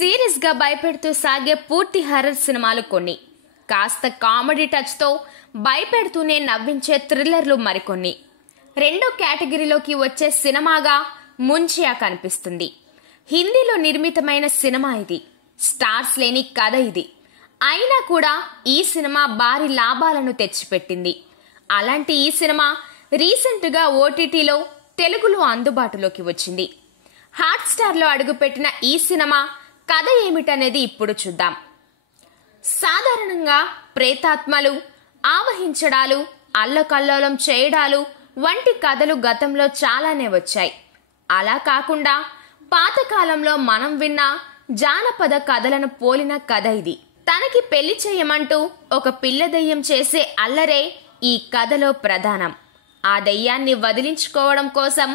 Serious గా భయపెడుతూ సాగే పూర్తి హర్రర్ సినిమాలు కొన్ని, కాస్త కామెడీ టచ్ తో భయపెడుతూనే నవ్వించే థ్రిల్లర్లు మరికొన్ని. రెండో కేటగిరీలోకి వచ్చే సినిమాగా ముంచియా కనిపిస్తుంది. హిందీలో నిర్మితమైన సినిమా ఇది. స్టార్స్ లేని కథ ఇది. అయినా కూడా ఈ సినిమా భారీ లాభాలను తెచ్చిపెట్టింది. అలాంటి ఈ సినిమా రీసెంట్ గా ఓటీటీలో తెలుగులో అందుబాటులోకి వచ్చింది. హాట్స్టార్ లో అడుగుపెట్టిన ఈ సినిమా కథ ఏమిటనేది ఇప్పుడు చూద్దాం. సాధారణంగా ప్రేతాత్మలు ఆవహించడాలు, అల్లకల్లోలం చేయడాలు వంటి కథలు గతంలో చాలానే వచ్చాయి. అలా కాకుండా పాతకాలంలో మనం విన్న జానపద కథలను పోలిన కథ ఇది. తనకి పెళ్లి చేయమంటూ ఒక పిల్ల దెయ్యం చేసే అల్లరే ఈ కథలో ప్రధానం. ఆ దెయ్యాన్ని వదిలించుకోవడం కోసం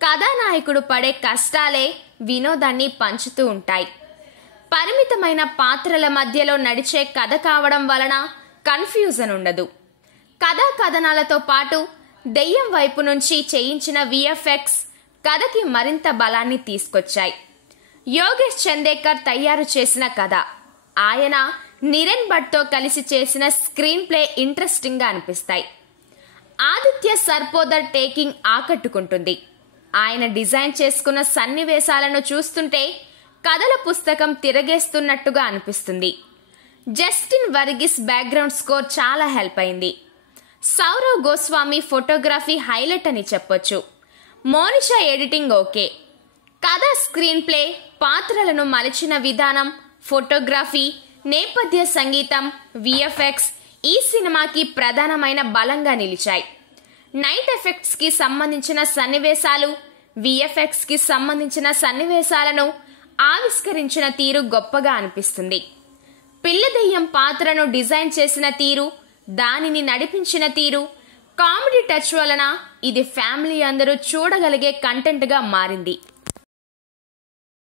కథానాయకుడు పడే కష్టాలే వినోదాన్ని పంచుతూ ఉంటాయి. పరిమితమైన పాత్రల మధ్యలో నడిచే కథ కావడం వలన కన్ఫ్యూజన్ ఉండదు. కథా కథనాలతో పాటు దెయ్యం వైపు నుంచి చేయించిన విఎఫ్ఎక్స్ కథకి మరింత బలాన్ని తీసుకొచ్చాయి. యోగేష్ చందేకర్ తయారు చేసిన కథ, ఆయన నిరెన్ భట్తో కలిసి చేసిన స్క్రీన్ ప్లే ఇంట్రెస్టింగ్ గా అనిపిస్తాయి. ఆదిత్య సర్పోదర్ టేకింగ్ ఆకట్టుకుంటుంది. ఆయన డిజైన్ చేసుకున్న సన్నివేశాలను చూస్తుంటే కథల పుస్తకం తిరగేస్తున్నట్టుగా అనిపిస్తుంది. జస్టిన్ వర్గీస్ బ్యాక్గ్రౌండ్ స్కోర్ చాలా హెల్ప్ అయింది. సౌరవ్ గోస్వామి ఫోటోగ్రఫీ హైలైట్ అని చెప్పొచ్చు. Monisha editing okay. కథ, స్క్రీన్ ప్లే, పాత్రలను మలిచిన విధానం, ఫోటోగ్రఫీ, నేపథ్య సంగీతం, విఎఫ్ఎక్స్ ఈ సినిమాకి ప్రధానమైన బలంగా నిలిచాయి. నైట్ ఎఫెక్ట్స్ కి సంబంధించిన సన్నివేశాలు, విఎఫ్ఎక్స్ కి సంబంధించిన సన్నివేశాలను ఆవిష్కరించిన తీరు గొప్పగా అనిపిస్తుంది. పిల్ల దెయ్యం పాత్రను డిజైన్ చేసిన తీరు, దానిని నడిపించిన తీరు, కామెడీ టచ్ వలన ఇది ఫ్యామిలీ అందరూ చూడగలిగే కంటెంట్ గా మారింది.